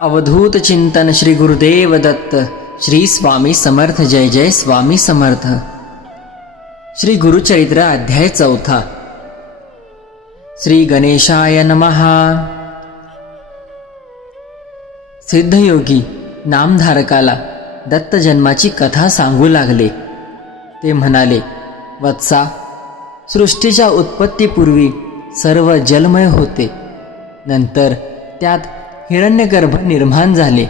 अवधूत चिंतन श्री गुरुदेव दत्त श्री स्वामी समर्थ। जय जय स्वामी समर्थ। श्री गुरुचरित्र अध्याय 4। श्री गणेशाय नमः। सिद्धयोगी नामधारकाला दत्त जन्माची कथा सांगू लागले। ते म्हणाले, वत्सा, सृष्टीच्या उत्पत्तीपूर्वी सर्व जलमय होते. नंतर त्यात हिरण्यगर्भ निर्माण झाले.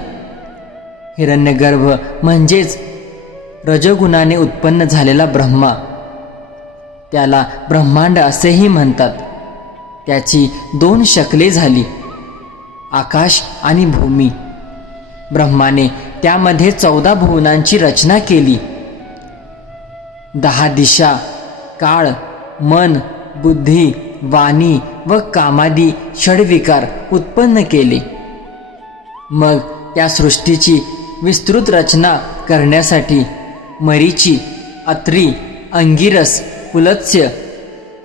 हिरण्यगर्भ म्हणजेच रजोगुणाने उत्पन्न झालेला ब्रह्मा. त्याला ब्रह्मांड असेही म्हणतात. त्याची 2 शकले झाली, आकाश आणि भूमी. ब्रह्माने त्यामध्ये 14 भुवनांची रचना केली. 10 दिशा, काळ, मन, बुद्धी, वाणी व कामादी षड्विकार उत्पन्न केले. मग त्या सृष्टीची विस्तृत रचना करण्यासाठी मरीची, अत्री, अंगिरस, पुलत्स्य,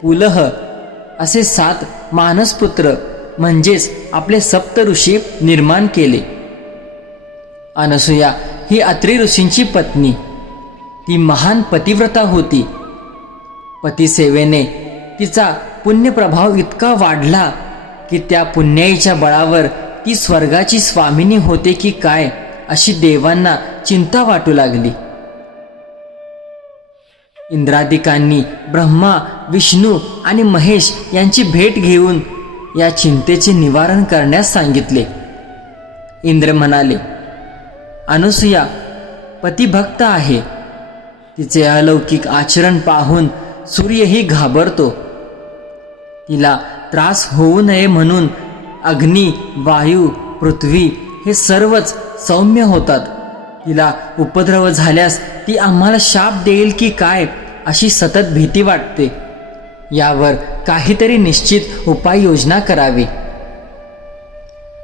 पुलह असे 7 मानसपुत्र म्हणजेच आपले 7 ऋषी निर्माण केले. अनसूया ही अत्री ऋषींची पत्नी. ती महान पतिव्रता होती. पतिसेवेने तिचा पुण्यप्रभाव इतका वाढला की त्या पुण्याईच्या बळावर ती स्वर्गाची स्वामिनी होते की काय अशी देवांना चिंता वाटू लागली. इंद्रादिकांनी ब्रह्मा, विष्णू आणि महेश यांची भेट घेऊन या चिंतेचे निवारण करण्यास सांगितले. इंद्र म्हणाले, अनसूया पतिभक्त आहे. तिचे अलौकिक आचरण पाहून सूर्यही घाबरतो. तिला त्रास होऊ नये म्हणून अग्नी, वायू, पृथ्वी हे सर्वच सौम्य होतात. तिला उपद्रव झाल्यास ती आम्हाला शाप देईल की काय अशी सतत भीती वाटते. यावर काहीतरी निश्चित उपाययोजना करावी.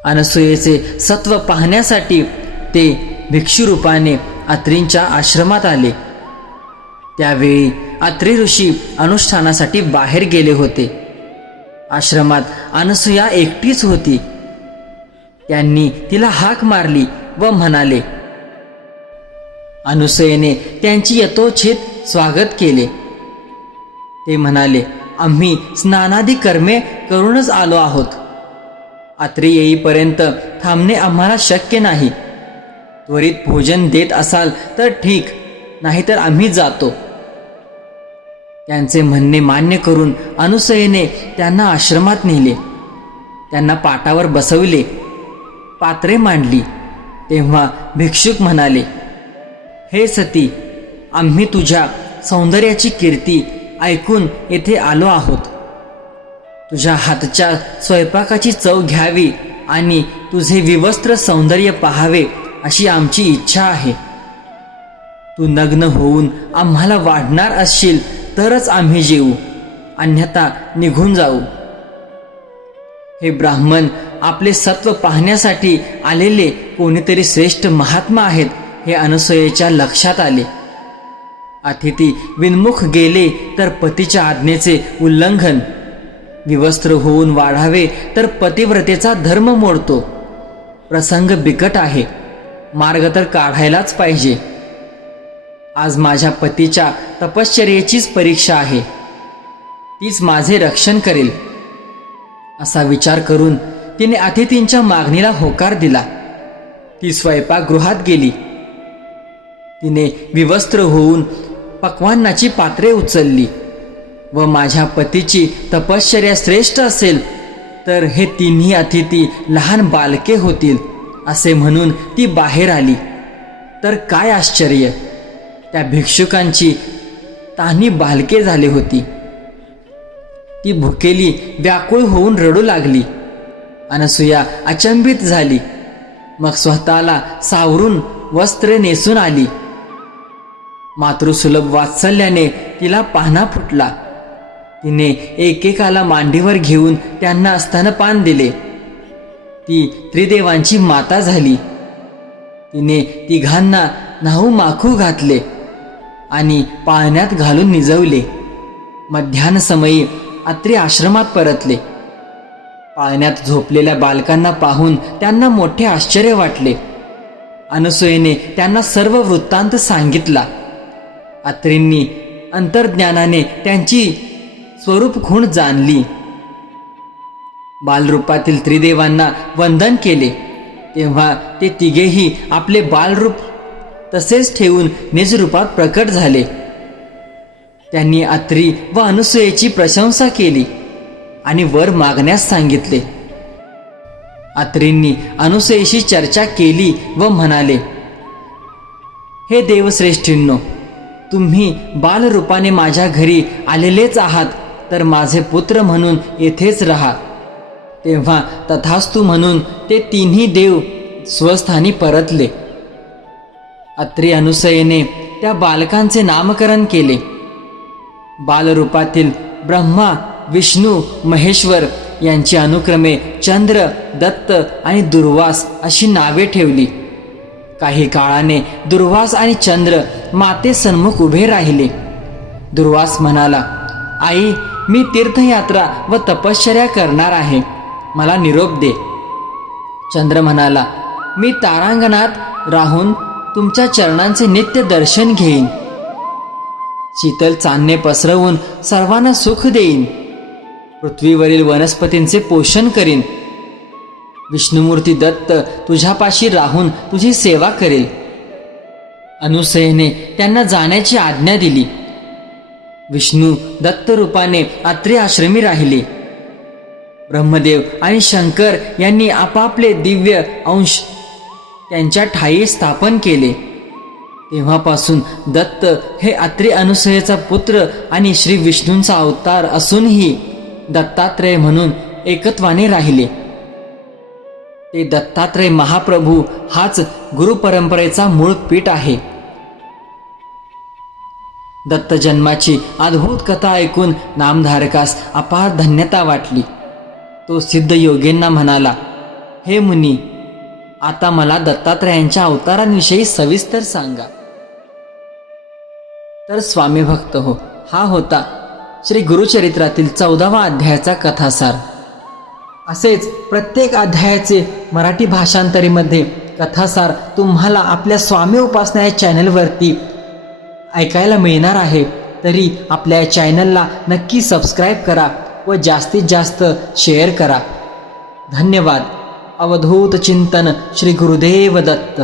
अनसूयेचे सत्व पाहण्यासाठी ते भिक्षुरूपाने अत्रींच्या आश्रमात आले. त्यावेळी अत्री ऋषी अनुष्ठानासाठी बाहेर गेले होते. आश्रमात अनसूया एकटीच होती. त्यांनी तिला हाक मारली व म्हणाले. अनसूयेने त्यांची यथोचित स्वागत केले. ते म्हणाले, आम्ही स्नानादी कर्मे करूनच आलो आहोत. अत्री येईपर्यंत थांबणे आम्हाला शक्य नाही. त्वरित भोजन देत असाल तर ठीक, नाहीतर आम्ही जातो. त्यांचे म्हणणे मान्य करून अनसूयेने त्यांना आश्रमात नेले. त्यांना पाटावर बसविले. पात्रे मांडली. तेव्हा भिक्षुक म्हणाले, हे सती, आम्ही तुझ्या सौंदर्याची कीर्ती ऐकून येथे आलो आहोत. तुझ्या हातच्या स्वयंपाकाची चव घ्यावी आणि तुझे विवस्त्र सौंदर्य पाहावे अशी आमची इच्छा आहे. तू नग्न होऊन आम्हाला वाढणार असशील तरच आम्ही जेवू, अन्यथा निघून जाऊ. हे ब्राह्मण, आपले सत्व पाहण्यासाठी आलेले कोणीतरी श्रेष्ठ महात्मा आहेत हे अनसूयेच्या लक्षात आले. अतिथी विन्मुख गेले तर पतीच्या आज्ञेचे उल्लंघन, विवस्त्र होऊन वाढावे तर पतिव्रतेचा धर्म मोडतो. प्रसंग बिकट आहे, मार्ग तर काढायलाच पाहिजे. आज माझ्या पतीच्या तपश्चर्येचीच परीक्षा आहे. तीच माझे रक्षण करेल. असा विचार करून तिने अतिथींच्या मागणीला होकार दिला. ती स्वयंपाकगृहात गेली. तिने विवस्त्र होऊन पक्वान्नाची पात्रे उचलली व माझ्या पतीची तपश्चर्या श्रेष्ठ असेल तर हे 3ही अतिथी लहान बालके होतील असे म्हणून ती बाहेर आली. तर काय आश्चर्य, त्या भिक्षुकांची तान्ही बालके झाली होती. ती भुकेली व्याकुळ होऊन रडू लागली. अनसूया अचंबित झाली. मग स्वतःला सावरून वस्त्रे नेसून आली. मातृसुलभ वात्सल्याने तिला पाहणा फुटला. तिने एकेकाला मांडीवर घेऊन त्यांना स्तनपान दिले. ती त्रिदेवांची माता झाली. तिने तिघांना न्हाऊ माखू घातले आणि पाळण्यात घालून निजवले. मध्यान्ह समयी अत्री आश्रमात परतले. पाळण्यात झोपलेल्या बालकांना पाहून त्यांना मोठे आश्चर्य वाटले. अनसूयेने त्यांना सर्व वृत्तांत सांगितला. अत्रींनी अंतर्ज्ञानाने त्यांची स्वरूप खूण जाणली. बालरूपातील त्रिदेवांना वंदन केले. तेव्हा ते तिघेही आपले बालरूप तसेच ठेवून निजरूपात प्रकट झाले. त्यांनी अत्री व अनसूयेची प्रशंसा केली आणि वर मागण्यास सांगितले. अत्रींनी अनसूयेशी चर्चा केली व म्हणाले, हे देवश्रेष्ठींनो, तुम्ही बालरूपाने माझ्या घरी आलेलेच आहात, तर माझे पुत्र म्हणून येथेच राहा. तेव्हा तथास्तु म्हणून ते तिन्ही देव स्वस्थानी परतले. अत्री अनसूयेने त्या बालकांचे नामकरण केले. बालरूपातील ब्रह्मा, विष्णू, महेश्वर यांची अनुक्रमे चंद्र, दत्त आणि दुर्वास अशी नावे ठेवली. काही काळाने दुर्वास आणि चंद्र मातेसन्मुख उभे राहिले. दुर्वास म्हणाला, आई, मी तीर्थयात्रा व तपश्चर्या करणार आहे, मला निरोप दे. चंद्र म्हणाला, मी तारांगणात राहून तुमच्या चरणांचे नित्य दर्शन घेईन. शीतल चांदणे पसरवून सर्वांना सुख देईन. पृथ्वीवरील वनस्पतींचे पोषण करीन. विष्णुमूर्ती दत्त तुझ्यापाशी राहून तुझी सेवा करेल. अनसूयेने त्यांना जाण्याची आज्ञा दिली. विष्णू दत्त रूपाने अत्री आश्रमी राहिले. ब्रह्मदेव आणि शंकर यांनी आपापले दिव्य अंश त्यांच्या ठायी स्थापन केले. तेव्हापासून दत्त हे अत्री अनसूयेचा पुत्र आणि श्री विष्णूंचा अवतार असूनही दत्तात्रय म्हणून एकत्वाने राहिले. ते दत्तात्रय महाप्रभू हाच गुरुपरंपरेचा मूळ पीठ आहे. दत्त जन्माची अद्भुत कथा ऐकून नामधारकास अपार धन्यता वाटली. तो सिद्ध योगींना म्हणाला, हे मुनी, आता मला दत्तात्रयांच्या अवतारांविषयी सविस्तर सांगा. तर स्वामी भक्त हो, हा होता श्री गुरुचरित्रातील 14वा अध्यायाचा कथासार. असेच प्रत्येक अध्यायाचे मराठी भाषांतरीमध्ये कथासार तुम्हाला आपल्या स्वामी उपासना या चॅनलवरती ऐकायला मिळणार आहे. तरी आपल्या चॅनलला नक्की सबस्क्राईब करा व जास्तीत जास्त शेअर करा. धन्यवाद. अवधूत चिंतन श्री गुरुदेव दत्त.